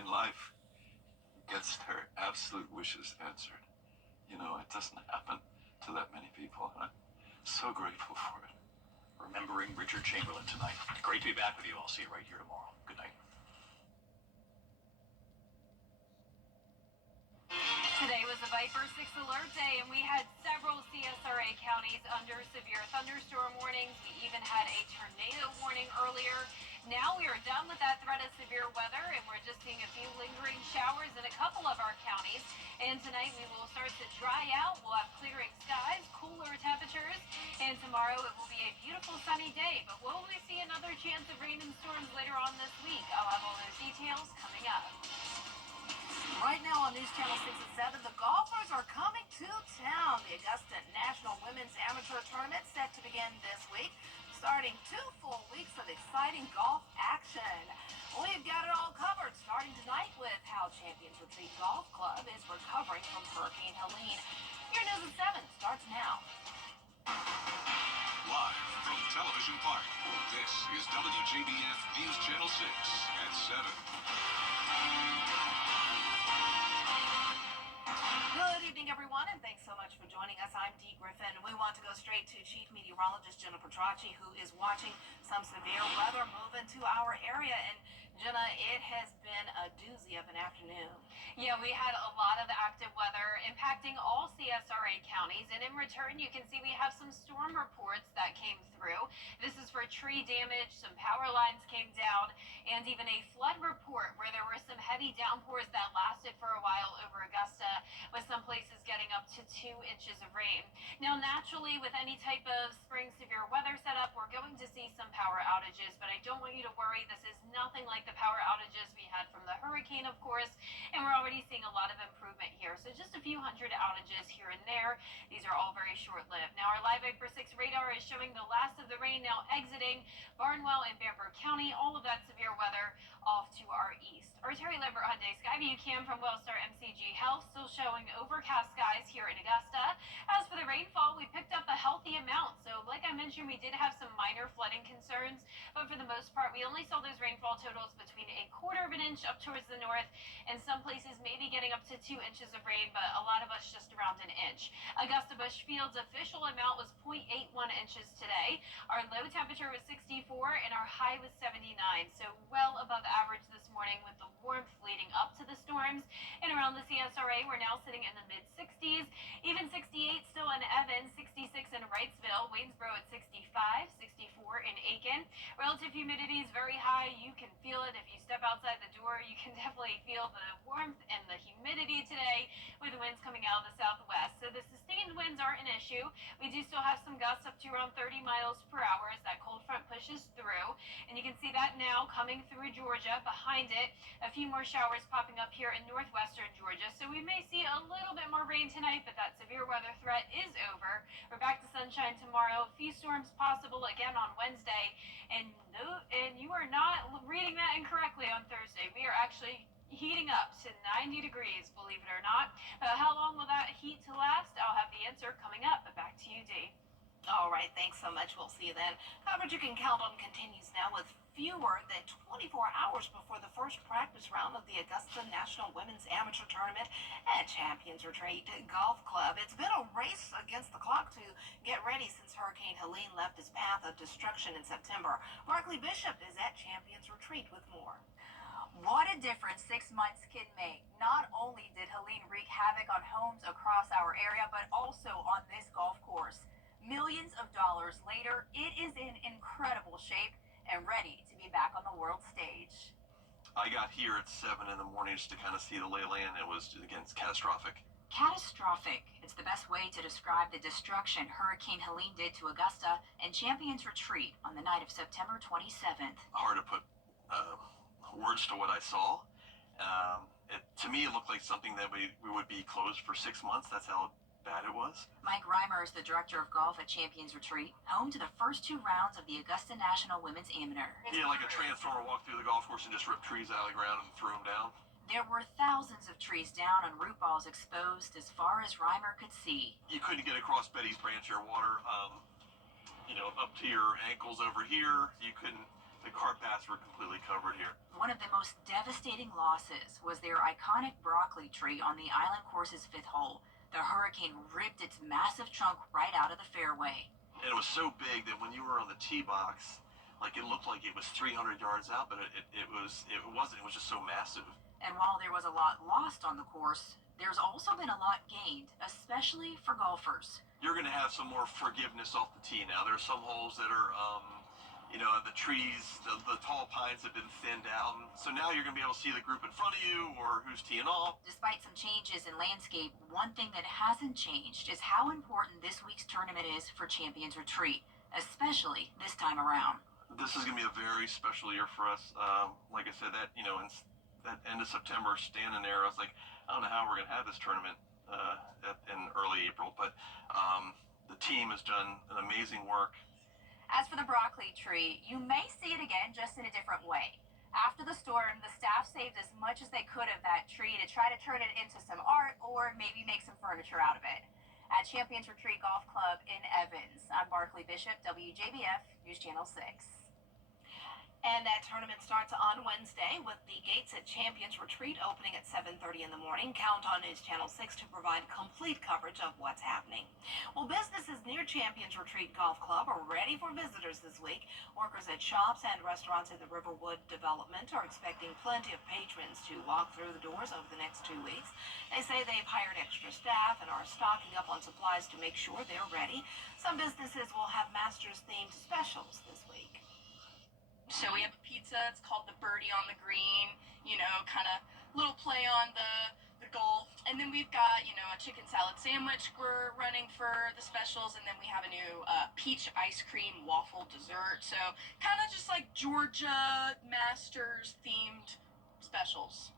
in life gets their absolute wishes answered. You know, it doesn't happen to that many people, and I'm so grateful for it. Remembering Richard Chamberlain tonight. Great to be back with you. I'll see you right here tomorrow. Good night. Today was a Viper 6 alert day, and we had several CSRA counties under severe thunderstorm warnings. We even had a tornado warning earlier. Now we are done with that threat of severe weather, and we're just seeing a few lingering showers in a couple of our counties. And tonight we will start to dry out. We'll have clearing skies, cooler temperatures, and tomorrow it will be a beautiful sunny day. But will we see another chance of rain and storms later on this week? I'll have all those details coming up. Right now on News Channel 6 and 7, the golfers are coming to town. The Augusta National Women's Amateur Tournament set to begin this week, starting 2 full weeks of exciting golf action. We've got it all covered, starting tonight with how Champions Retreat Golf Club is recovering from Hurricane Helene. Your News at 7 starts now. Live from Television Park, this is WJBF News Channel 6 at 7. Good evening, everyone, and thanks so much for joining us. I'm Dee Griffin. We want to go straight to Chief Meteorologist Jenna Petracci, who is watching some severe weather move into our area. And Jenna, it has been a doozy of an afternoon. Yeah, we had a lot of active weather impacting all CSRA counties, and in return, you can see we have some storm reports that came through. This is for tree damage, some power lines came down, and even a flood report where there were some heavy downpours that lasted for a while over Augusta, with some places getting up to 2 inches of rain. Now, naturally, with any type of spring severe weather setup, we're going to see some power outages, but I don't want you to worry. This is nothing like the power outages we had from the hurricane, of course, and we're already seeing a lot of improvement here. So just a few hundred outages here and there. These are all very short-lived. Now, our live Viper 6 radar is showing the last of the rain now exiting Barnwell and Bamberg County. All of that severe weather off to our east. Our Terry Lambert Hyundai Skyview cam from Wellstar MCG Health still showing overcast skies here in Augusta. As for the rainfall, we picked up a healthy amount. So like I mentioned, we did have some minor flooding concerns, but for the most part, we only saw those rainfall totals between 1/4 of an inch up towards the north, and some places maybe getting up to 2 inches of rain, but a lot of us just around an inch. Augusta Bushfield's official amount was 0.81 inches today. Our low temperature was 64 and our high was 79, so well above average this morning with the warmth leading up to the storms. And around the CSRA, we're now sitting in the mid-60s, even 68 still in Evans, 66 in Wrightsville, Waynesboro at 65, 64 in Aiken. Relative humidity is very high. You can feel it if you step outside the door. You can definitely feel the warmth and the humidity today with winds coming out of the southwest. So the sustained winds aren't an issue. We do still have some gusts up to around 30 miles per hour as that cold front pushes through. And you can see that now coming through Georgia. Behind it, a few more showers popping up here in northwestern Georgia. So we may see a little bit more rain tonight, but that severe weather threat is over. We're back to sunshine tomorrow. A few storms possible again on Wednesday. And you are not reading that incorrectly on Thursday. We are actually heating up to 90 degrees, believe it or not. How long will that heat to last? I'll have the answer coming up, but back to you, Dee. All right, thanks so much. We'll see you then. Coverage you can count on continues now with fewer than 24 hours before the first practice round of the Augusta National Women's Amateur Tournament at Champions Retreat Golf Club. It's been a race against the clock to get ready since Hurricane Helene left his path of destruction in September. Barkley Bishop is at Champions Retreat with more. What a difference 6 months can make. Not only did Helene wreak havoc on homes across our area, but also on this golf course. Millions of dollars later, it is in incredible shape and ready to be back on the world stage. I got here at 7 in the morning just to kind of see the lay of land. It was, again, it's catastrophic. Catastrophic. It's the best way to describe the destruction Hurricane Helene did to Augusta and Champions Retreat on the night of September 27th. Hard to put words to what I saw. To me, it looked like something that we would be closed for 6 months. That's how bad it was. Mike Reimer is the director of golf at Champions Retreat, home to the first 2 rounds of the Augusta National Women's Amateur. Yeah, like a transformer walked through the golf course and just ripped trees out of the ground and threw them down. There were thousands of trees down and root balls exposed as far as Reimer could see. You couldn't get across Betty's Branch or water, up to your ankles over here. You couldn't the cart paths were completely covered here. One of the most devastating losses was their iconic broccoli tree on the island course's fifth hole. The hurricane ripped its massive trunk right out of the fairway. And it was so big that when you were on the tee box, like it looked like it was 300 yards out, but it wasn't. It was just so massive. And while there was a lot lost on the course, there's also been a lot gained, especially for golfers. You're going to have some more forgiveness off the tee now. There are some holes that are, the trees, the tall pines have been thinned out. So now you're going to be able to see the group in front of you or who's teeing off. Despite some changes in landscape, one thing that hasn't changed is how important this week's tournament is for Champions Retreat, especially this time around. This is going to be a very special year for us. Like I said, in that end of September, standing there, I was like, I don't know how we're going to have this tournament in early April, but the team has done an amazing work. As for the broccoli tree, you may see it again, just in a different way. After the storm, the staff saved as much as they could of that tree to try to turn it into some art or maybe make some furniture out of it. At Champions Retreat Golf Club in Evans, I'm Barkley Bishop, WJBF, News Channel 6. And that tournament starts on Wednesday with the gates at Champions Retreat opening at 7:30 in the morning. Count on News Channel 6 to provide complete coverage of what's happening. Well, businesses near Champions Retreat Golf Club are ready for visitors this week. Workers at shops and restaurants in the Riverwood development are expecting plenty of patrons to walk through the doors over the next 2 weeks. They say they've hired extra staff and are stocking up on supplies to make sure they're ready. Some businesses will have Masters-themed specials this week. So we have a pizza, it's called the Birdie on the Green, kind of little play on the golf. And then we've got, a chicken salad sandwich we're running for the specials. And then we have a new peach ice cream waffle dessert. So kind of just like Georgia Masters themed specials.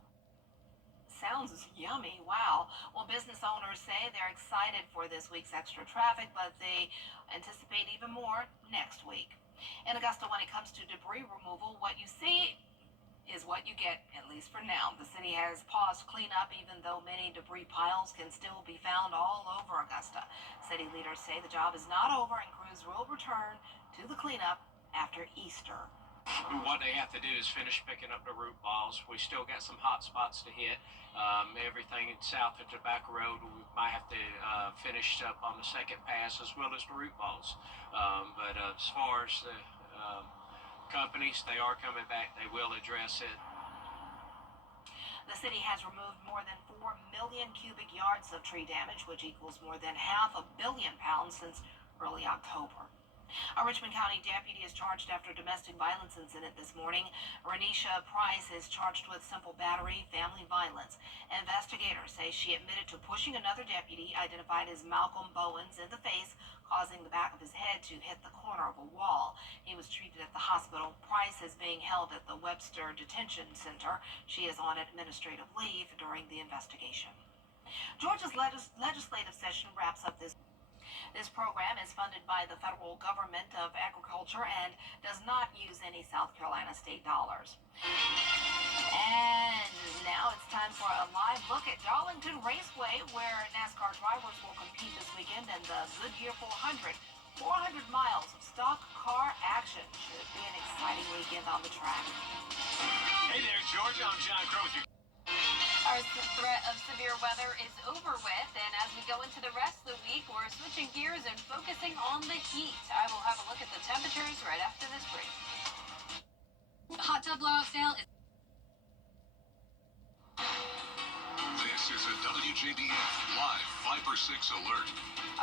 Sounds yummy. Wow. Well, business owners say they're excited for this week's extra traffic, but they anticipate even more next week. In Augusta, when it comes to debris removal, what you see is what you get, at least for now. The city has paused cleanup, even though many debris piles can still be found all over Augusta. City leaders say the job is not over and crews will return to the cleanup after Easter. What they have to do is finish picking up the root balls. We still got some hot spots to hit. Everything south of Tobacco Road, we might have to finish up on the second pass as well as the root balls. But as far as the companies, they are coming back. They will address it. The city has removed more than 4 million cubic yards of tree damage, which equals more than £500 million since early October. A Richmond County deputy is charged after a domestic violence incident this morning. Renisha Price is charged with simple battery, family violence. Investigators say she admitted to pushing another deputy, identified as Malcolm Bowens, in the face, causing the back of his head to hit the corner of a wall. He was treated at the hospital. Price is being held at the Webster Detention Center. She is on administrative leave during the investigation. Georgia's legislative session wraps up this. This program is funded by the federal government of agriculture and does not use any South Carolina state dollars. And now it's time for a live look at Darlington Raceway, where NASCAR drivers will compete this weekend in the Goodyear 400. 400 miles of stock car action. Should be an exciting weekend on the track. Hey there, Georgia. I'm John Crow with you. Our threat of severe weather is over with, and as we go into the rest of the week, we're switching gears and focusing on the heat. I will have a look at the temperatures right after this break. Hot tub blowout sale is. This is a WJBF Live 5 or 6 alert.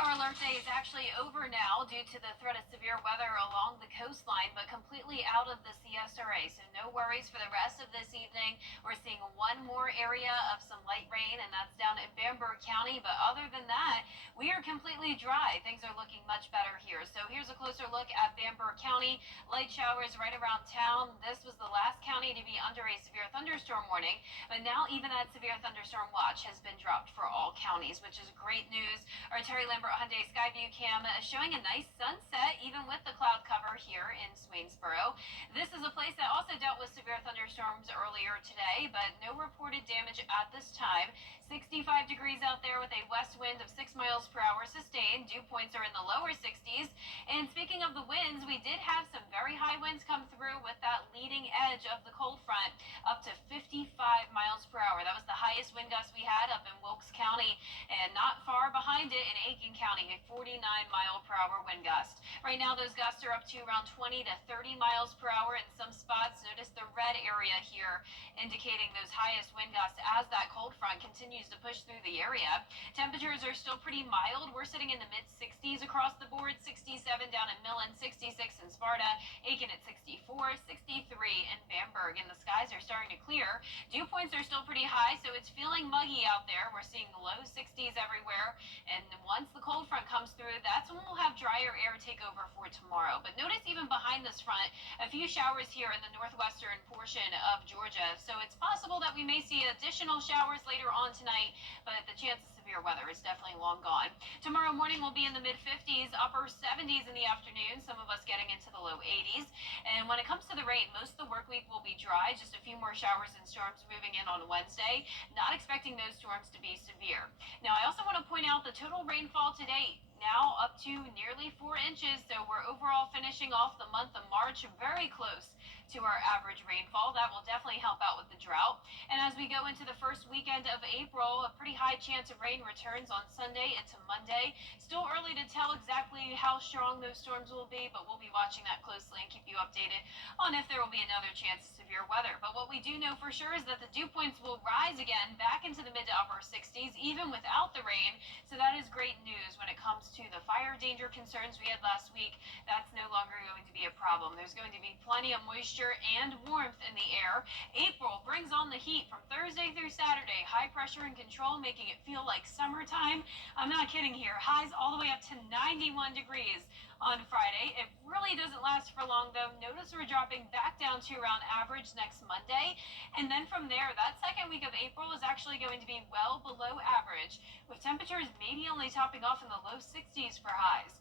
Our alert day is actually over now due to the threat of severe weather along the coastline, but completely out of the CSRA. So no worries for the rest of this evening. We're seeing one more area of some light rain, and that's down in Bamberg County. But other than that, we are completely dry. Things are looking much better here. So here's a closer look at Bamberg County. Light showers right around town. This was the last county to be under a severe thunderstorm warning, but now even that severe thunderstorm watch has been dropped for all counties, which is great news. Our Terry Lambert Hyundai Skyview cam showing a nice sunset even with the cloud cover here in Swainsboro. This is a place that also dealt with severe thunderstorms earlier today, but no reported damage at this time. 65 degrees out there with a west wind of 6 miles per hour sustained. Dew points are in the lower 60s. And speaking of the winds, we did have some very high winds come through with that leading edge of the cold front, up to 55 miles per hour. That was the highest wind gust we had up in Wilkes County, and not far behind it in Aiken County, a 49-mile-per-hour wind gust. Right now, those gusts are up to around 20 to 30 miles per hour in some spots. Notice the red area here indicating those highest wind gusts as that cold front continues to push through the area. Temperatures are still pretty mild. We're sitting in the mid-60s across the board, 67 down in Millen, 66 in Sparta, Aiken at 64, 63 in Bamberg, and the skies are starting to clear. Dew points are still pretty high, so it's feeling muggy out there. We're seeing low 60s everywhere, and once the cold front comes through, that's when we'll have drier air take over for tomorrow. But notice even behind this front, a few showers here in the northwestern portion of Georgia, so it's possible that we may see additional showers later on tonight, but the chance of severe weather is definitely long gone. Tomorrow morning will be in the mid-50s, upper 70s in the afternoon, some of us getting into the low 80s. And when it comes to the rain, most of the work week will be dry, just a few more showers and storms moving in on Wednesday. Not expecting those storms to be severe. Now, I also want to point out the total rainfall to date, now up to nearly 4 inches, so we're overall finishing off the month of March very close to our average rainfall. That will definitely help out with the drought. And as we go into the first weekend of April, a pretty high chance of rain returns on Sunday into Monday. Still early to tell exactly how strong those storms will be, but we'll be watching that closely and keep you updated on if there will be another chance of severe weather. But what we do know for sure is that the dew points will rise again back into the mid to upper 60s, even without the rain. So that is great news when it comes to the fire danger concerns we had last week. That's no longer going to be a problem. There's going to be plenty of moisture and warmth in the air. April brings on the heat from Thursday through Saturday. High pressure and control making it feel like summertime. I'm not kidding here. Highs all the way up to 91 degrees on Friday. It really doesn't last for long though. Notice we're dropping back down to around average next Monday. And then from there, that second week of April is actually going to be well below average, with temperatures maybe only topping off in the low 60s for highs.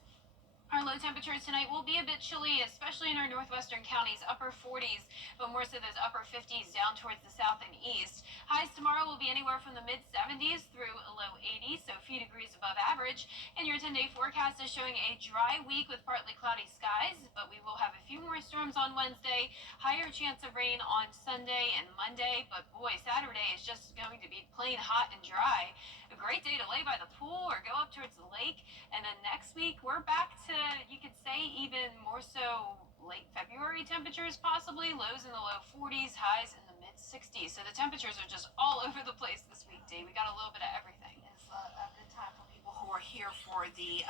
Our low temperatures tonight will be a bit chilly, especially in our northwestern counties, upper 40s, but more so those upper 50s down towards the south and east. Highs tomorrow will be anywhere from the mid-70s through a low 80s, so a few degrees above average. And your 10-day forecast is showing a dry week with partly cloudy skies, but we will have a few more storms on Wednesday, higher chance of rain on Sunday and Monday, but boy, Saturday is just going to be plain hot and dry. A great day to lay by the pool or go up towards the lake. And then next week, we're back to, you could say, even more so late February temperatures possibly, lows in the low 40s, highs in the mid 60s. So the temperatures are just all over the place this week, Dave. We got a little bit of everything. It's a good time for people who are here for the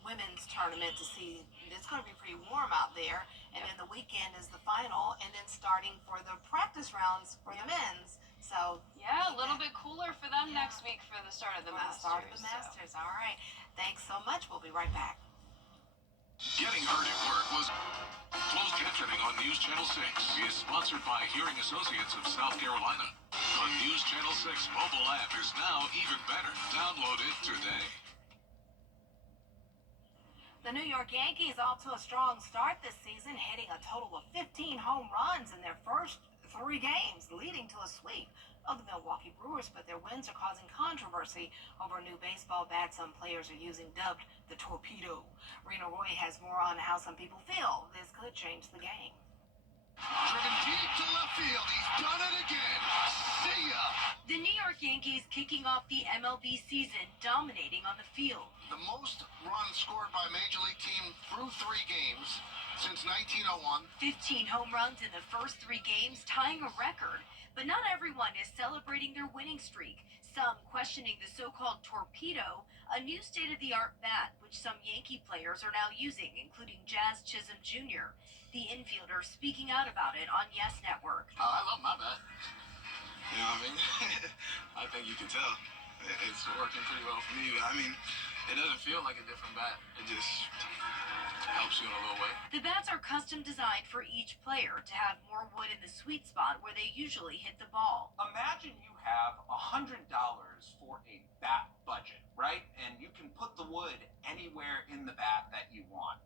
women's tournament to see it's going to be pretty warm out there. And then the weekend is the final, and then starting for the practice rounds for the men's. So yeah, a little bit cooler for them next week for the start of the Masters. All right. Thanks so much. We'll be right back. Getting hurt at work was closed captioning on News Channel 6 is sponsored by Hearing Associates of South Carolina. The News Channel 6 mobile app is now even better. Download it today. The New York Yankees off to a strong start this season, hitting a total of 15 home runs in their first 3 games, leading to a sweep of the Milwaukee Brewers, but their wins are causing controversy over a new baseball bat some players are using, dubbed the Torpedo. Rena Roy has more on how some people feel this could change the game. Driven deep to left field. He's done it again. See ya. The New York Yankees kicking off the MLB season, dominating on the field. The most runs scored by a major league team through 3 games since 1901. 15 home runs in the first 3 games, tying a record. But not everyone is celebrating their winning streak. Some questioning the so-called Torpedo, a new state-of-the-art bat which some Yankee players are now using, including Jazz Chisholm Jr. The infielder speaking out about it on Yes Network. Oh, I love my bat. You know what I mean? I think you can tell. It's working pretty well for me. I mean, it doesn't feel like a different bat. It just Helps you in a little way. The bats are custom designed for each player to have more wood in the sweet spot where they usually hit the ball. Imagine you have $100 for a bat budget, right? And you can put the wood anywhere in the bat that you want.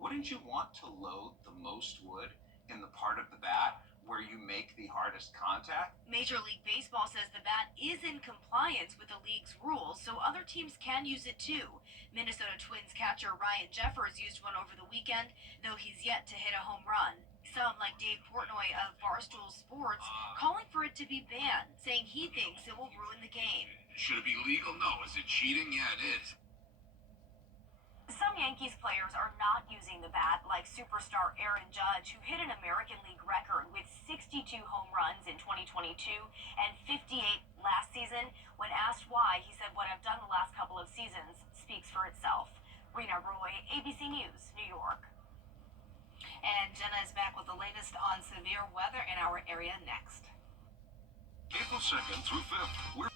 Wouldn't you want to load the most wood in the part of the bat where you make the hardest contact? Major League Baseball says the bat is in compliance with the league's rules, so other teams can use it too. Minnesota Twins catcher Ryan Jeffers used one over the weekend, though he's yet to hit a home run. Some, like Dave Portnoy of Barstool Sports, calling for it to be banned, saying he thinks it will ruin the game. Should it be legal? No. Is it cheating? Yeah, it is. Some Yankees players are not using the bat, like superstar Aaron Judge, who hit an American League record with 62 home runs in 2022 and 58 last season. When asked why, he said, "What I've done the last couple of seasons speaks for itself." Rena Roy, ABC News, New York. And Jenna is back with the latest on severe weather in our area next. April 2nd through 5th.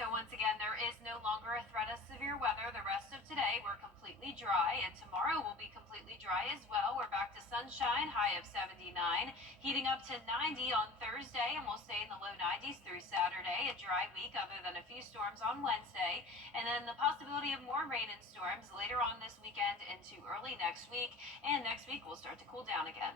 So once again, there is no longer a threat of severe weather. The rest of today, we're completely dry, and tomorrow will be completely dry as well. We're back to sunshine, high of 79, heating up to 90 on Thursday, and we'll stay in the low 90s through Saturday. A dry week other than a few storms on Wednesday, and then the possibility of more rain and storms later on this weekend into early next week, and next week we'll start to cool down again.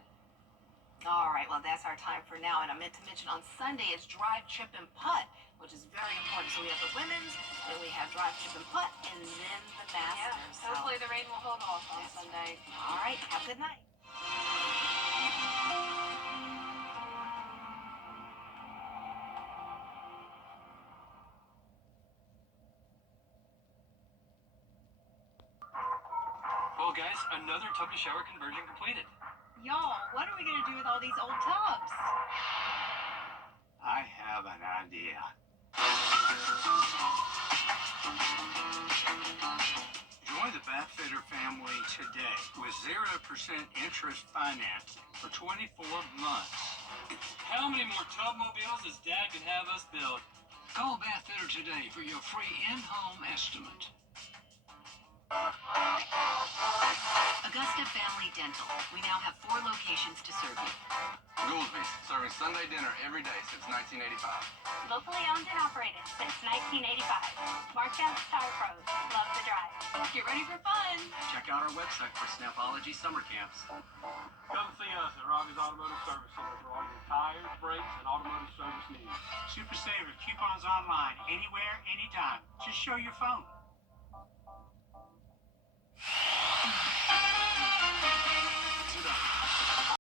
All right, well, that's our time for now. And I meant to mention on Sunday it's drive, chip, and putt, which is very important. So we have the women's, then we have drive, chip, and putt, and then the Masters. Yeah, hopefully the rain will hold off on Yes. Sunday. All right, have a good night. Well, guys, another tub to shower conversion completed. Y'all, what are we going to do with all these old tubs? I have an idea. Join the Bathfitter family today with 0% interest financing for 24 months. How many more tub mobiles does Dad could have us build? Call Bathfitter today for your free in-home estimate. Augusta Family Dental. We now have 4 locations to serve you. Goolsby's, serving Sunday dinner every day since 1985. Locally owned and operated since 1985. Marquez Tire Pros. Love the drive. Get ready for fun. Check out our website for Snapology summer camps. Come see us at Robbie's Automotive Service Center for all your tires, brakes, and automotive service needs. Super Saver coupons online, anywhere, anytime. Just show your phone.